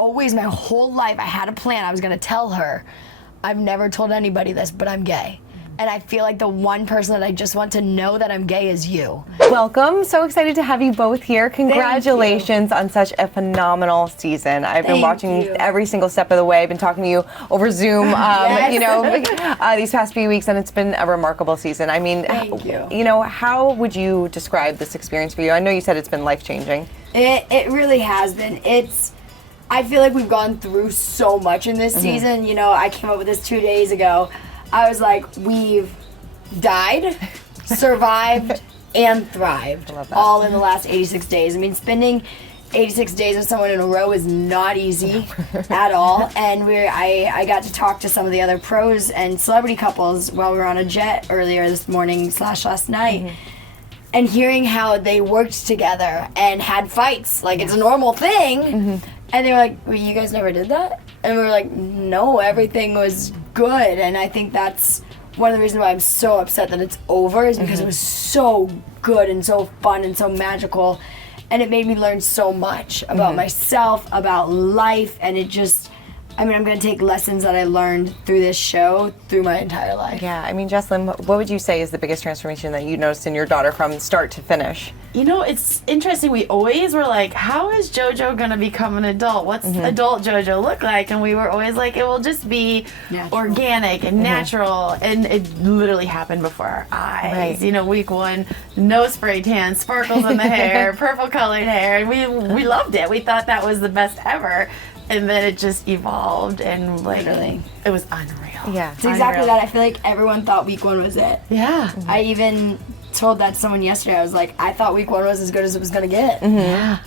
always, my whole life, I had a plan. I was going to tell her. I've never told anybody this, but I'm gay. And I feel like the one person that I just want to know that I'm gay is you. Welcome. So excited to have you both here. Congratulations on such a phenomenal season. I've been watching every single step of the way. I've been talking to you over Zoom, these past few weeks, and it's been a remarkable season. I mean, how would you describe this experience for you? I know you said it's been life-changing. It really has been. I feel like we've gone through so much in this season. You know, I came up with this 2 days ago. I was like, we've died, survived, and thrived all in the last 86 days. I mean, spending 86 days with someone in a row is not easy at all. And I got to talk to some of the other pros and celebrity couples while we were on a jet earlier this morning / last night. And hearing how they worked together and had fights, like it's a normal thing. And they were like, well, you guys never did that? And we were like, no, everything was good. And I think that's one of the reasons why I'm so upset that it's over is because it was so good and so fun and so magical. And it made me learn so much about myself, about life, and it just, I mean, I'm going to take lessons that I learned through this show through my entire life. Yeah, I mean, Jessalynn, what would you say is the biggest transformation that you noticed in your daughter from start to finish? You know, it's interesting. We always were like, how is JoJo going to become an adult? What's adult JoJo look like? And we were always like, it will just be organic and natural. And it literally happened before our eyes. Right. You know, week 1, no spray tan, sparkles in the hair, purple colored hair. And we loved it. We thought that was the best ever. And then it just evolved and like, literally, it was unreal. Yeah. It's exactly that. I feel like everyone thought week 1 was it. Yeah. I even told that to someone yesterday. I was like, I thought week 1 was as good as it was going to get. Yeah.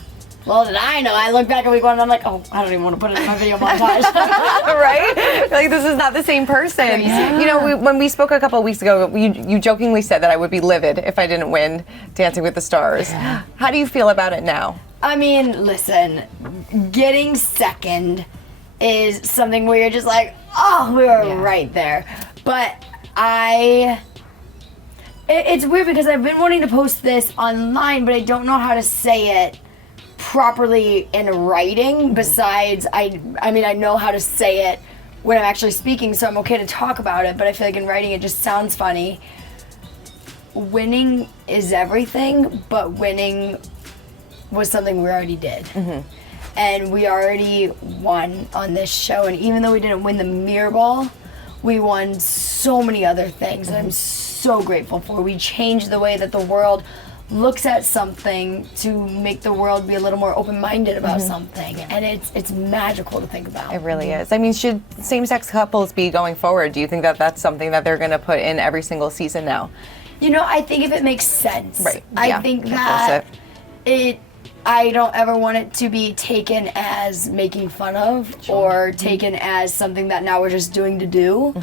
Well, did I know? I look back at week 1 and I'm like, oh, I don't even want to put it in my video montage. Right? Like, this is not the same person. You know, when we spoke a couple of weeks ago, you jokingly said that I would be livid if I didn't win Dancing with the Stars. Yeah. How do you feel about it now? I mean, listen, getting second is something where you're just like, oh, we were right there. But it's weird because I've been wanting to post this online, but I don't know how to say it properly in writing. Besides, I mean, I know how to say it when I'm actually speaking, so I'm okay to talk about it, but I feel like in writing it just sounds funny. Winning is everything, but winning was something we already did. And we already won on this show, and even though we didn't win the mirror ball, we won so many other things that I'm so grateful for. We changed the way that the world looks at something to make the world be a little more open-minded about something, and it's magical to think about. It really is. I mean, should same-sex couples be going forward? Do you think that that's something that they're going to put in every single season now? You know, I think if it makes sense. Right. I think that I don't ever want it to be taken as making fun of or taken as something that now we're just doing to do.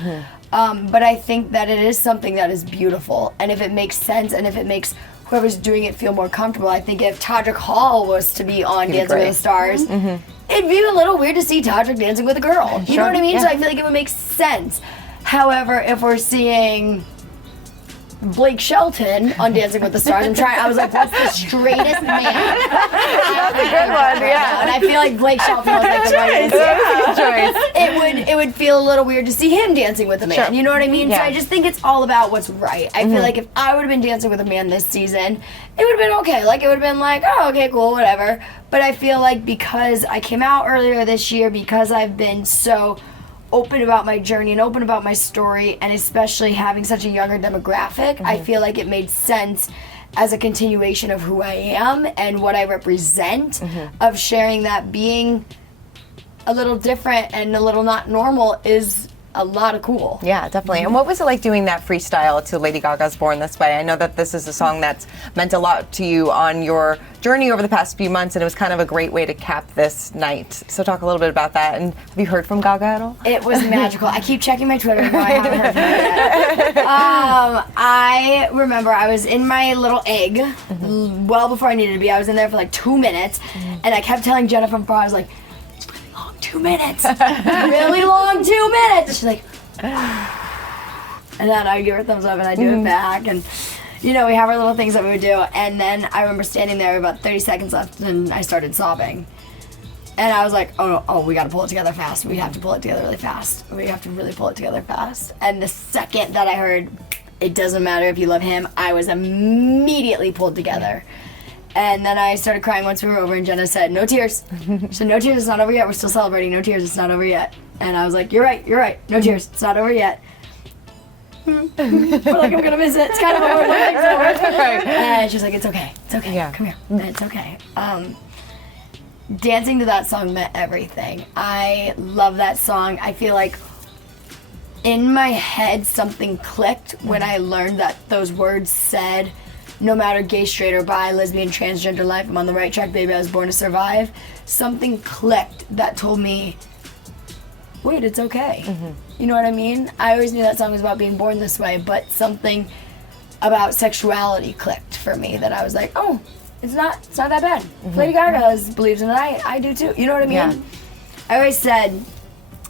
But I think that it is something that is beautiful. And if it makes sense and if it makes whoever's doing it feel more comfortable, I think if Todrick Hall was to be on Dancing with the Stars, it'd be a little weird to see Todrick dancing with a girl. You know what I mean? So I feel like it would make sense. However, if we're seeing Blake Shelton on Dancing with the Stars, I was like, what's the straightest man? That's a good one, yeah. And I feel like Blake Shelton was like the right choice. It would feel a little weird to see him dancing with a man. You know what I mean? So I just think it's all about what's right. I feel like if I would have been dancing with a man this season, it would have been okay. Like, it would have been like, oh, okay, cool, whatever. But I feel like because I came out earlier this year, because I've been so open about my journey and open about my story, and especially having such a younger demographic, I feel like it made sense as a continuation of who I am and what I represent, of sharing that being a little different and a little not normal is a lot of cool. Yeah, definitely. And what was it like doing that freestyle to Lady Gaga's Born This Way? I know that this is a song that's meant a lot to you on your journey over the past few months, and it was kind of a great way to cap this night. So talk a little bit about that. And have you heard from Gaga at all? It was magical. I keep checking my Twitter, and I haven't heard from her yet. I remember I was in my little egg well before I needed to be. I was in there for like 2 minutes, and I kept telling Jenna from far, I was like, 2 minutes, really long 2 minutes. She's like, and then I give her a thumbs up and I do it back, and you know, we have our little things that we would do. And then I remember standing there about 30 seconds left and I started sobbing. And I was like, oh, we got to pull it together fast. We have to pull it together really fast. We have to really pull it together fast. And the second that I heard, it doesn't matter if you love him, I was immediately pulled together. And then I started crying once we were over, and Jenna said, no tears. She said, no tears, it's not over yet. We're still celebrating. No tears, it's not over yet. And I was like, you're right. No tears, it's not over yet. We're like, I'm gonna miss it. It's kind of over. Right. And she's like, it's okay. Come here. It's okay. Dancing to that song meant everything. I love that song. I feel like in my head something clicked when I learned that those words said, no matter gay, straight, or bi, lesbian, transgender life, I'm on the right track, baby, I was born to survive. Something clicked that told me, wait, it's okay. You know what I mean? I always knew that song was about being born this way, but something about sexuality clicked for me that I was like, oh, it's not that bad. Lady Gaga believes in it, I do too. You know what I mean? Yeah. I always said,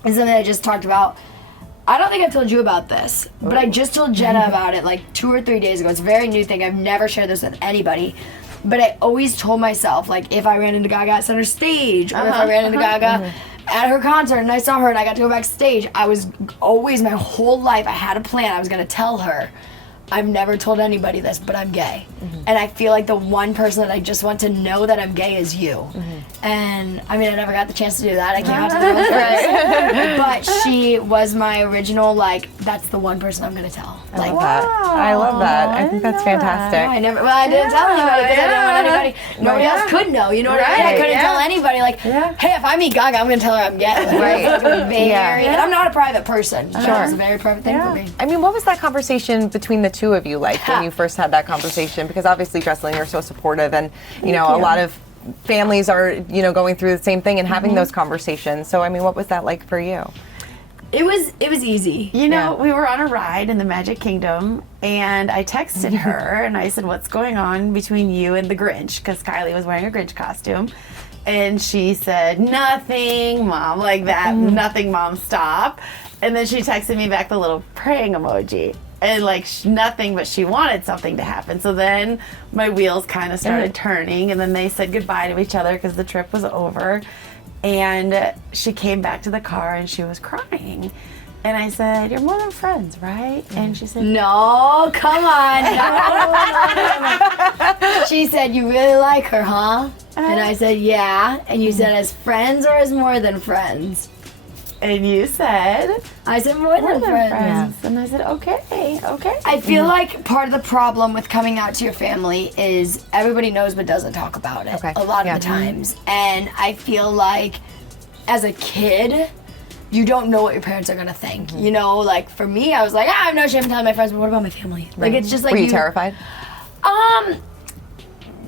and something I just talked about, I don't think I've told you about this, but I just told Jenna about it like 2 or 3 days ago. It's a very new thing. I've never shared this with anybody. But I always told myself, like, if I ran into Gaga at center stage, or if I ran into Gaga at her concert and I saw her and I got to go backstage, I was always, my whole life, I had a plan. I was going to tell her. I've never told anybody this, but I'm gay. And I feel like the one person that I just want to know that I'm gay is you. And I mean, I never got the chance to do that. I came out to the first. But she was my original, like, that's the one person I'm going to tell. Like, I love that. I think that's fantastic. I didn't tell anybody because I didn't want anybody. Nobody else could know, you know what I mean? I couldn't tell anybody, like, hey, if I meet Gaga, I'm going to tell her I'm gay. Like, and I'm not a private person. It's a very private thing for me. I mean, what was that conversation between the two of you like when you first had that conversation? Because obviously, Jessalynn, you're so supportive, and you know, a lot of families are, you know, going through the same thing and having those conversations. So, I mean, what was that like for you? It was easy. You know, we were on a ride in the Magic Kingdom, and I texted her, and I said, what's going on between you and the Grinch? Because Kylie was wearing a Grinch costume. And she said, nothing, Mom, like that. Nothing, Mom, stop. And then she texted me back the little praying emoji. And like nothing, but she wanted something to happen. So then my wheels kind of started turning, and then they said goodbye to each other because the trip was over. And she came back to the car and she was crying. And I said, you're more than friends, right? And she said, no, come on. No. She said, you really like her, huh? And I said, yeah. And you said, as friends or as more than friends? And you said, I said more than friends. Yeah. And I said, okay. I feel like part of the problem with coming out to your family is everybody knows but doesn't talk about it a lot of the times. And I feel like as a kid, you don't know what your parents are gonna think. You know, like for me, I was like, I have no shame in telling my friends, but what about my family? Like it's just like Were you terrified?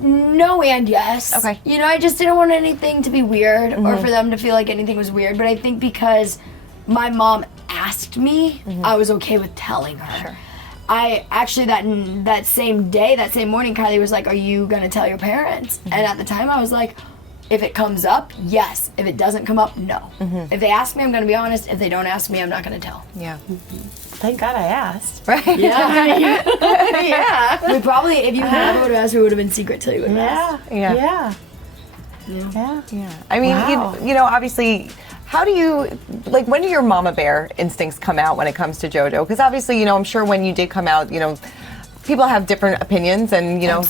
No and yes. Okay. You know, I just didn't want anything to be weird or for them to feel like anything was weird. But I think because my mom asked me, I was okay with telling her. Sure. I actually, that same day, that same morning, Kylie was like, are you going to tell your parents? And at the time I was like, if it comes up, yes. If it doesn't come up, no. If they ask me, I'm going to be honest. If they don't ask me, I'm not going to tell. Yeah. Thank God I asked. Right? Yeah. Yeah. We probably, if you never would have asked, we would have been secret till you would have asked. Yeah. I mean, Wow. you know, obviously, how do you, like, when do your mama bear instincts come out when it comes to JoJo? Because obviously, you know, I'm sure when you did come out, you know, people have different opinions, and you know,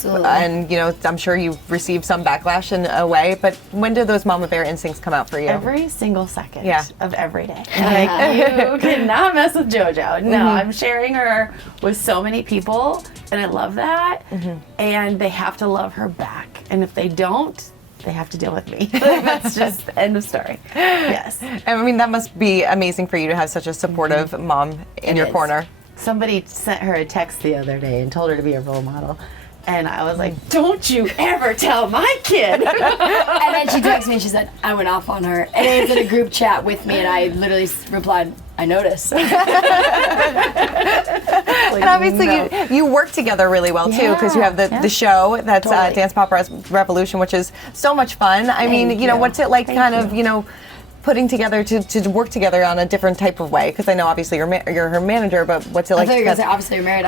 I'm sure you've received some backlash in a way. But when do those mama bear instincts come out for you? Every single second of every day. Like you cannot mess with JoJo. No, I'm sharing her with so many people, and I love that. And they have to love her back. And if they don't, they have to deal with me. That's just the end of story. Yes. I mean, that must be amazing for you to have such a supportive mom in your corner. Somebody sent her a text the other day and told her to be a role model. And I was like, don't you ever tell my kid. And then she texted me and she said, I went off on her. And it was in a group chat with me, and I literally replied, I noticed. And obviously you work together really well too, because you have the show that's Dance Pop Revolution, which is so much fun. I mean, you know, what's it like you know, putting together to work together on a different type of way? Because I know obviously you're her manager, but what's it like? I thought you were going to say obviously you're married.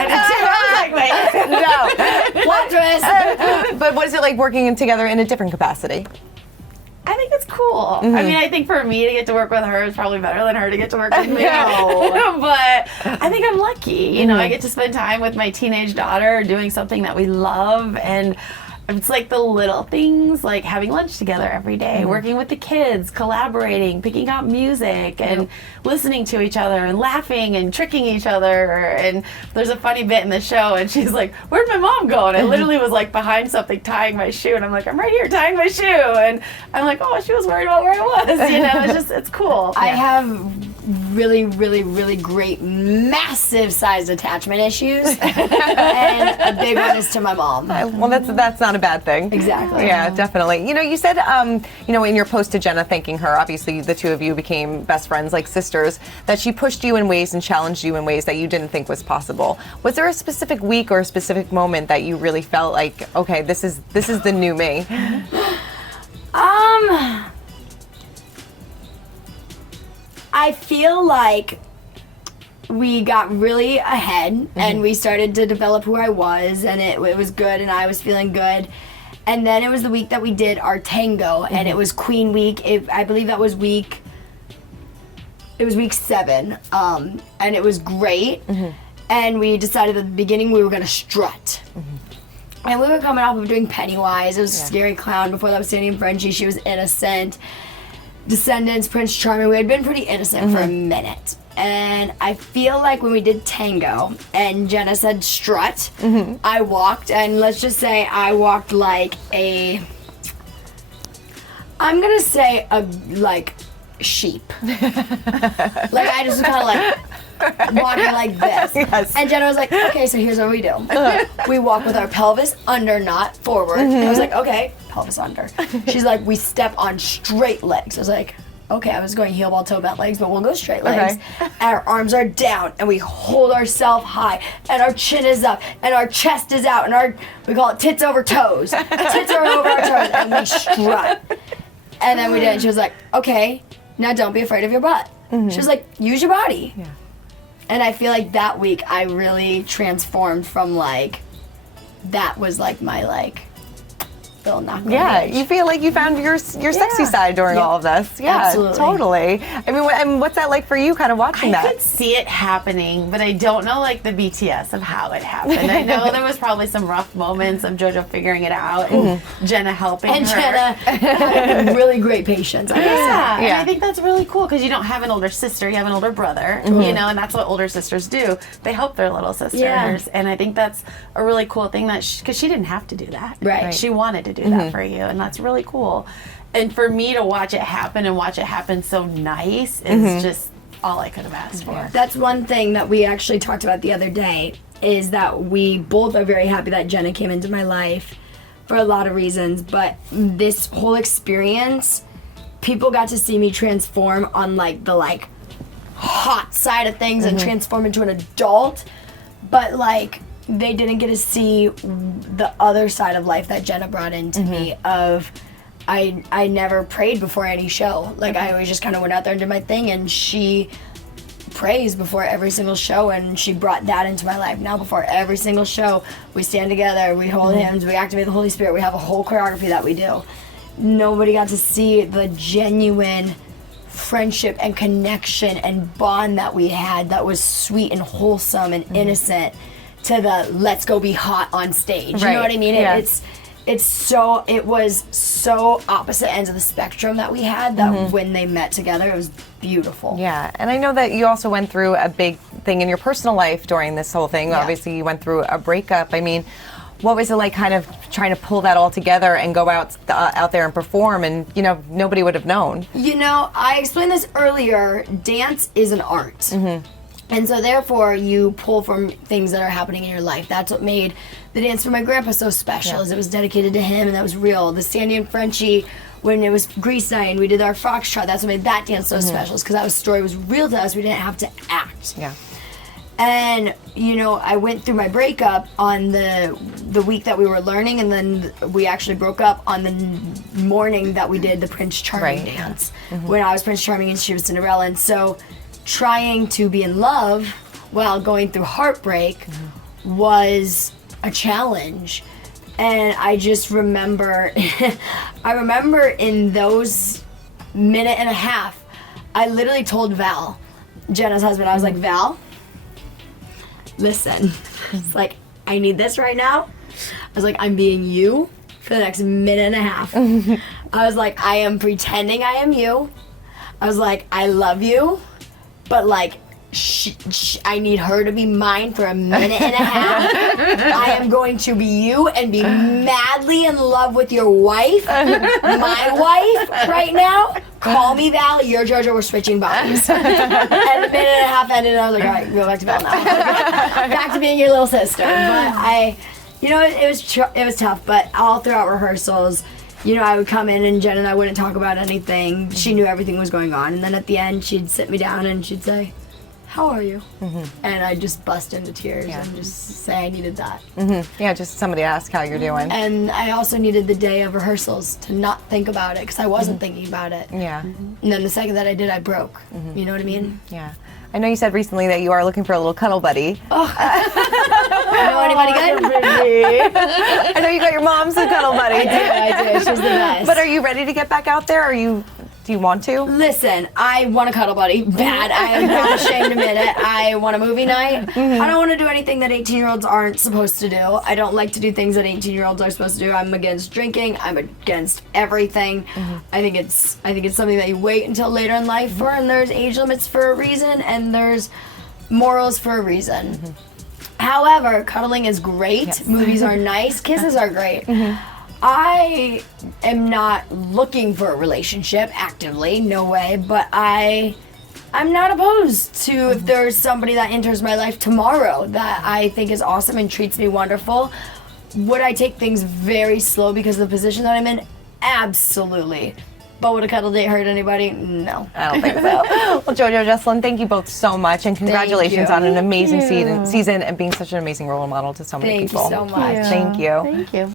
No. Plot twist. But what is it like working together in a different capacity? I think it's cool. I mean, I think for me to get to work with her is probably better than her to get to work with me. But I think I'm lucky. You know, I get to spend time with my teenage daughter doing something that we love, and it's like the little things, like having lunch together every day, working with the kids, collaborating, picking out music, and listening to each other, and laughing and tricking each other. And there's a funny bit in the show, and she's like, "Where'd my mom go?" And I literally was like behind something tying my shoe, and I'm like, "I'm right here tying my shoe." And I'm like, "Oh, she was worried about where I was." You know, it's cool. I have really, really, really great, massive sized attachment issues, and a big one is to my mom. Well, that's not a bad thing. Exactly. Yeah, definitely. You know, you said, you know, in your post to Jenna thanking her, obviously the two of you became best friends, like sisters, that she pushed you in ways and challenged you in ways that you didn't think was possible. Was there a specific week or a specific moment that you really felt like, okay, this is the new me? I feel like we got really ahead and we started to develop who I was, and it was good, and I was feeling good. And then it was the week that we did our tango, and it was Queen Week. I believe that was week 7, and it was great. And we decided at the beginning we were gonna strut. And we were coming off of doing Pennywise. It was a scary clown. Before that was Sandy and Frenchie. She was innocent. Descendants, Prince Charming. We had been pretty innocent for a minute. And I feel like when we did tango and Jenna said strut, I walked, and let's just say I walked like I'm gonna say a sheep. Like I just was kind of like walking like this. Yes. And Jenna was like, okay, so here's what we do. We walk with our pelvis under, not forward. I was like, okay, pelvis under. She's like, we step on straight legs. I was like, okay, I was going heel ball toe bent legs, but we'll go straight legs. And our arms are down, and we hold ourselves high, and our chin is up, and our chest is out, and we call it tits over toes. Tits are over our toes, and we strut. And then we did it, and she was like, okay, now don't be afraid of your butt. She was like, use your body. Yeah. And I feel like that week I really transformed from that was my little knock. Yeah, you feel like you found your sexy side during all of this. Yeah, absolutely. Totally. I mean, what's that like for you, kind of watching that? I could see it happening, but I don't know the BTS of how it happened. I know there was probably some rough moments of JoJo figuring it out and Jenna helping her. And Jenna had really great patience. Yeah, and I think that's really cool because you don't have an older sister, you have an older brother, you know, and that's what older sisters do. They help their little sisters, and I think that's a really cool thing because she didn't have to do that. Right. She wanted to do that for you, and that's really cool. And for me to watch it happen and watch it happen so nice is just all I could have asked for. That's one thing that we actually talked about the other day, is that we both are very happy that Jenna came into my life for a lot of reasons, but this whole experience, people got to see me transform on the hot side of things and transform into an adult, but they didn't get to see the other side of life that Jenna brought into me of I never prayed before any show. I always just kind of went out there and did my thing, and she prays before every single show, and she brought that into my life. Now before every single show, we stand together, we hold hands, we activate the Holy Spirit, we have a whole choreography that we do. Nobody got to see the genuine friendship and connection and bond that we had that was sweet and wholesome and innocent, to the let's go be hot on stage. You know what I mean? Yeah. It was so opposite ends of the spectrum that we had, that when they met together, it was beautiful. Yeah, and I know that you also went through a big thing in your personal life during this whole thing. Obviously, you went through a breakup. I mean, what was it like kind of trying to pull that all together and go out there and perform, and, nobody would have known? I explained this earlier. Dance is an art. And so therefore you pull from things that are happening in your life. That's what made the dance for my grandpa so special, is it was dedicated to him, and that was real. The Sandy and Frenchie, when it was Grease night and we did our foxtrot, that's what made that dance so special, because that story was real to us. We didn't have to act. Yeah. And, I went through my breakup on the week that we were learning, and then we actually broke up on the morning that we did the Prince Charming dance, when I was Prince Charming and she was Cinderella. And so trying to be in love while going through heartbreak was a challenge. And I just remember, in those minute and a half, I literally told Val, Jenna's husband, I was like, Val, listen, it's like, I need this right now. I was like, I'm being you for the next minute and a half. I was like, I am pretending I am you. I was like, I love you, but like, I need her to be mine for a minute and a half. I am going to be you and be madly in love with your wife, my wife, right now. Call me Val, you're JoJo, we're switching bodies. And a minute and a half ended, and I was like, all right, go back to Val now. Back to being your little sister. But it was tough, but all throughout rehearsals, I would come in and Jen and I wouldn't talk about anything. She knew everything was going on. And then at the end, she'd sit me down and she'd say, how are you? And I'd just bust into tears and just say I needed that. Yeah, just somebody ask how you're doing. And I also needed the day of rehearsals to not think about it because I wasn't thinking about it. Yeah. And then the second that I did, I broke. You know what I mean? Yeah. I know you said recently that you are looking for a little cuddle buddy. Oh. Know anybody good? I know you got your mom's a cuddle buddy. I do. She's the best. But are you ready to get back out there? Do you want to? Listen, I want a cuddle buddy bad. I am not ashamed to admit it. I want a movie night. I don't want to do anything that 18-year-olds aren't supposed to do. I don't like to do things that 18-year-olds are supposed to do. I'm against drinking. I'm against everything. I think it's something that you wait until later in life for, and there's age limits for a reason, and there's morals for a reason. However, cuddling is great. Yes. Movies are nice. Kisses are great. I am not looking for a relationship actively, no way, but I'm not opposed to if there's somebody that enters my life tomorrow that I think is awesome and treats me wonderful. Would I take things very slow because of the position that I'm in? Absolutely. But would a cuddle date hurt anybody? No. I don't think so. Well, JoJo, Jessalynn, thank you both so much, and congratulations on an amazing season and being such an amazing role model to so many people. Thank you so much. Thank you. Thank you.